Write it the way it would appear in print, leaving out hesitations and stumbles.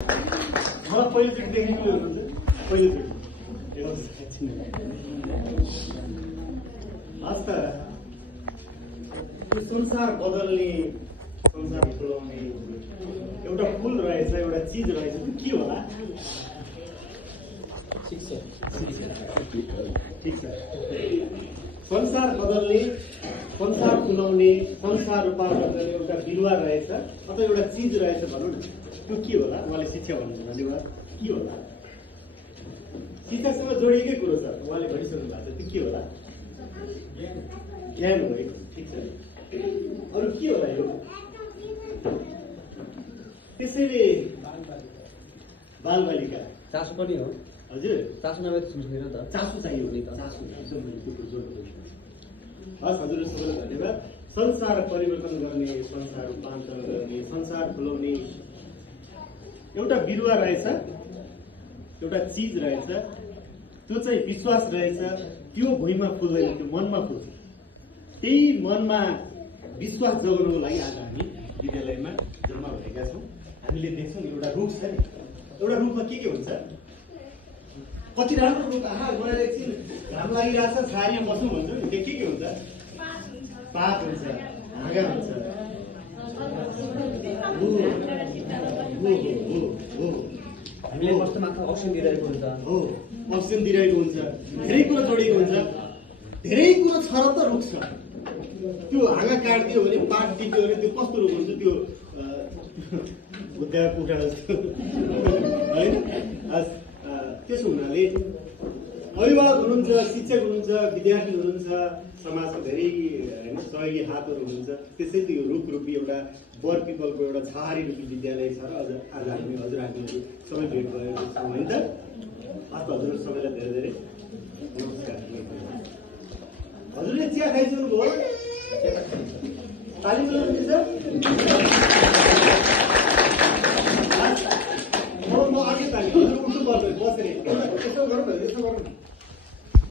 मलाई पहिलोचोटि देखेको पहिलोचोटि हस् त यो संसार बदल्ने संसार फुलाउने एउटा फुल रहेछ, एउटा चिज रहेछ, त्यो के होला? ठिक छ। संसार बदल्ने, संसार फुलाउने, संसार रूपान्तरण गर्ने एउटा बिरुवा रहेछ अथवा एउटा चिज रहेछ भनौँ न, त्यो के होला? उहाँले शिक्षा भन्नुहुन्छ, धन्यवाद। के होला? शिक्षासँग जोडिएकै कुरो छ, उहाँले भनिसक्नु भएको छ। त्यो के होला? ज्ञान हो। ठिक छ। अरू के होला यो? त्यसैले बालबालिका चासो पनि हो। हजुर, चासो नभए त सुन्दैन त। चासो चाहियो नि त। चासो एकदम हस्, हजुर सबैलाई धन्यवाद। संसार परिवर्तन गर्ने, संसार रूपान्तरण गर्ने, संसार फुलाउने एउटा बिरुवा रहेछ, एउटा चिज रहेछ, त्यो चाहिँ विश्वास रहेछ। त्यो भुइँमा फुल्दैन, त्यो मनमा फुल्छ। त्यही मनमा विश्वास जगाउनको लागि आज हामी विद्यालयमा जम्मा भएका छौँ। हामीले देख्छौँ एउटा रुख छ नि, एउटा रुखमा के हुन्छ? कति राम्रो रुख, मलाई एकछिन घाम लागिरहेछ, छायामा बसौँ भन्छौँ नि, त्यो के हुन्छ? पात हुन्छ, हाँगा हुन्छ। हामीले कस्तो मात्र अक्सिजन दिइरहेको हुन्छ। हो, अक्सिजन दिइरहेको हुन्छ, धेरै कुरो जोडिएको हुन्छ। धेरै कुरो छ र त रुख छ। त्यो हाँगा काटिदियो भने, पात टिप्यो भने त्यो कस्तो रुख हुन्छ? त्यो बुद्धा कुखुरा जस्तो होइन? त्यसो हुनाले अभिभावक हुनुहुन्छ, शिक्षक हुनुहुन्छ, विद्यार्थी हुनुहुन्छ, समाजको धेरै होइन सहयोगी हातहरू हुनुहुन्छ। त्यसैले यो रुख रूपी एउटा बर पिपलको एउटा छहारी रूपी विद्यालय छ र आज हामी हजुरहरूले सबै भेट गरेको छौँ होइन त? हस्, हजुर सबैलाई धेरै धेरै नमस्कार। हजुरले चिया खाइसक्नु भयो? ताली बजाउनुहुन्छ? म अघि ताली, हजुर उठ्नु पर्दैन, बसेर यसो गरौँ न, यसो गरौँ न।